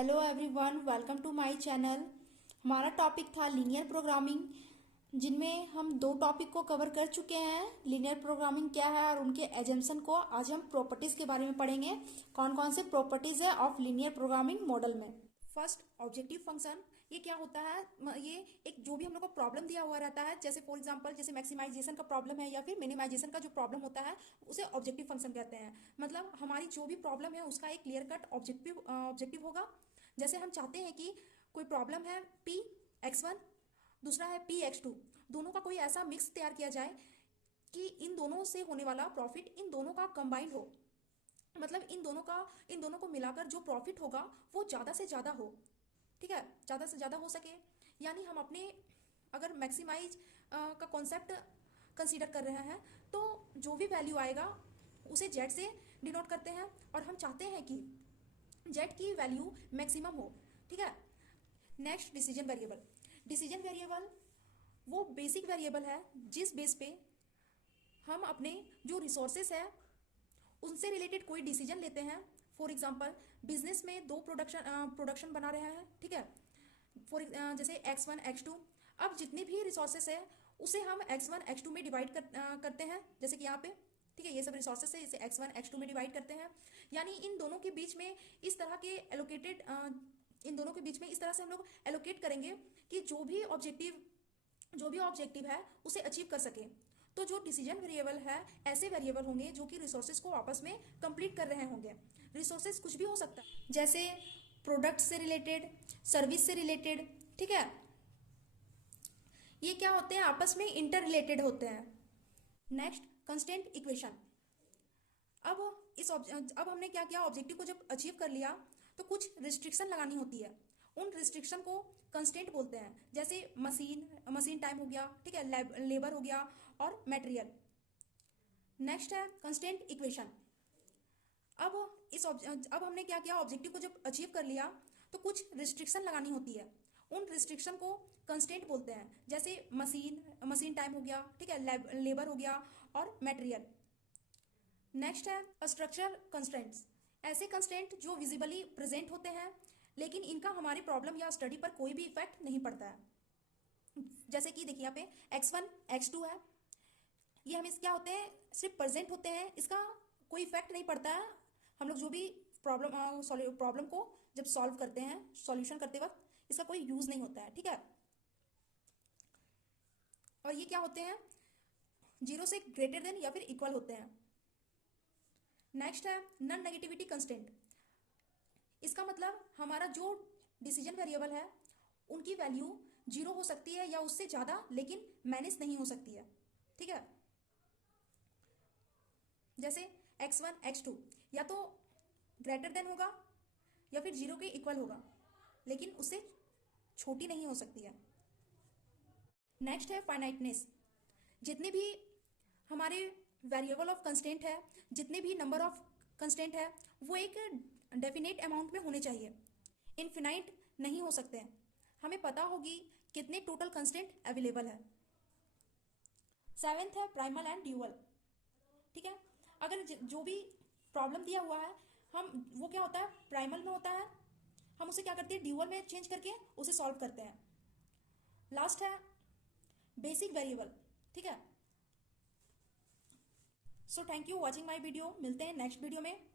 Hello everyone, welcome to my channel. हमारा topic था linear programming, जिनमें हम दो टॉपिक को कवर कर चुके हैं। लीनियर प्रोग्रामिंग क्या है और उनके एजम्पशन को आज हम प्रॉपर्टीज के बारे में पढ़ेंगे। कौन कौन से प्रॉपर्टीज है ऑफ लीनियर प्रोग्रामिंग मॉडल में। First, objective function. ये क्या होता है? ये एक जो भी हम लोग को प्रॉब्लम दिया हुआ रहता है, जैसे फॉर एग्जांपल जैसे मैक्सिमाइजेशन का प्रॉब्लम है या फिर मिनिमाइजेशन का जो प्रॉब्लम होता है, उसे ऑब्जेक्टिव फंक्शन कहते हैं। मतलब हमारी जो भी प्रॉब्लम है उसका एक क्लियर कट ऑब्जेक्टिव होगा। जैसे हम चाहते हैं कि कोई प्रॉब्लम है P(x1), दूसरा है P(x2), दोनों का कोई ऐसा मिक्स तैयार किया जाए कि इन दोनों से होने वाला प्रॉफिट इन दोनों का कंबाइंड हो। मतलब इन दोनों को मिलाकर जो प्रॉफिट होगा वो ज़्यादा से ज़्यादा हो। ठीक है, ज़्यादा से ज़्यादा हो सके। यानी हम अपने अगर मैक्सिमाइज का कॉन्सेप्ट कंसीडर कर रहे हैं तो जो भी वैल्यू आएगा उसे जेड से डिनोट करते हैं, और हम चाहते हैं कि जेड की वैल्यू मैक्सिमम हो। ठीक है। Next, decision variable. Decision variable वो बेसिक वेरिएबल है जिस बेस पे हम अपने जो रिसोर्सेस है उनसे रिलेटेड कोई डिसीजन लेते हैं। फॉर एग्जांपल बिजनेस में दो प्रोडक्शन बना रहे हैं। ठीक है, जैसे X1 X2। अब जितने भी रिसोर्सेस है उसे हम X1 X2 में डिवाइड करते हैं, जैसे कि यहाँ पे। ठीक है, ये सब रिसोर्सेस है, इसे X1 X2 में डिवाइड करते हैं। यानी इन दोनों के बीच में इस तरह के एलोकेटेड इन दोनों के बीच में इस तरह से हम लोग एलोकेट करेंगे कि जो भी ऑब्जेक्टिव है उसे अचीव कर सके। तो जो डिसीजन वेरिएबल है ऐसे वेरिएबल होंगे जो कि रिसोर्सेज को आपस में कंप्लीट कर रहे होंगे। रिसोर्सेज कुछ भी हो सकता है, जैसे प्रोडक्ट से रिलेटेड, सर्विस से रिलेटेड। ठीक है, ये क्या होते हैं? आपस में इंटर रिलेटेड होते हैं। Next, constant equation. अब हमने क्या किया? ऑब्जेक्टिव को जब अचीव कर लिया तो कुछ रिस्ट्रिक्शन लगानी होती है। उन रिस्ट्रिक्शन को कंस्टेंट बोलते हैं, जैसे मशीन टाइम हो गया। ठीक है, लेबर हो गया और मटेरियल। नेक्स्ट है कंस्टेंट इक्वेशन। अब हमने क्या किया? ऑब्जेक्टिव को जब अचीव कर लिया तो कुछ रिस्ट्रिक्शन लगानी होती है। उन रिस्ट्रिक्शन को कंस्टेंट बोलते हैं, जैसे मशीन टाइम हो गया। ठीक है, लेबर हो गया और मटेरियल। नेक्स्ट है स्ट्रक्चरल कंस्ट्रेंट्स। ऐसे कंस्ट्रेंट जो विजिबली प्रेजेंट होते हैं लेकिन इनका हमारी प्रॉब्लम या स्टडी पर कोई भी इफेक्ट नहीं पड़ता है। जैसे कि देखिए यहाँ पे X1 X2 है, ये हमें क्या होते हैं? सिर्फ प्रेजेंट होते हैं, इसका कोई इफेक्ट नहीं पड़ता है। हम लोग जो भी प्रॉब्लम को जब सॉल्व करते हैं, सॉल्यूशन करते वक्त इसका कोई यूज नहीं होता है। ठीक है, और ये क्या होते हैं? जीरो से ग्रेटर देन या फिर इक्वल होते हैं। नेक्स्ट है नॉन नेगेटिविटी कंस्टेंट। इसका मतलब हमारा जो डिसीजन वेरिएबल है उनकी वैल्यू जीरो हो सकती है या उससे ज्यादा, लेकिन मैनेज नहीं हो सकती है। ठीक है, जैसे X1 X2 या तो ग्रेटर देन होगा या फिर जीरो के इक्वल होगा, लेकिन उससे छोटी नहीं हो सकती है। नेक्स्ट है फाइनाइटनेस। जितने भी हमारे वेरिएबल ऑफ कंस्टेंट है, जितने भी नंबर ऑफ कंस्टेंट है, वो एक डेफिनेट अमाउंट में होने चाहिए, इनफिनाइट नहीं हो सकते हैं। हमें पता होगी कितने टोटल कंस्टेंट अवेलेबल है। सेवेंथ है प्राइमल एंड ड्यूअल। ठीक है, अगर जो भी प्रॉब्लम दिया हुआ है हम वो क्या होता है? प्राइमल में होता है, हम उसे क्या करते हैं? ड्यूअल में चेंज करके उसे सॉल्व करते हैं। लास्ट है बेसिक वेरिएबल। ठीक है, so thank you watching my video. मिलते हैं नेक्स्ट वीडियो में।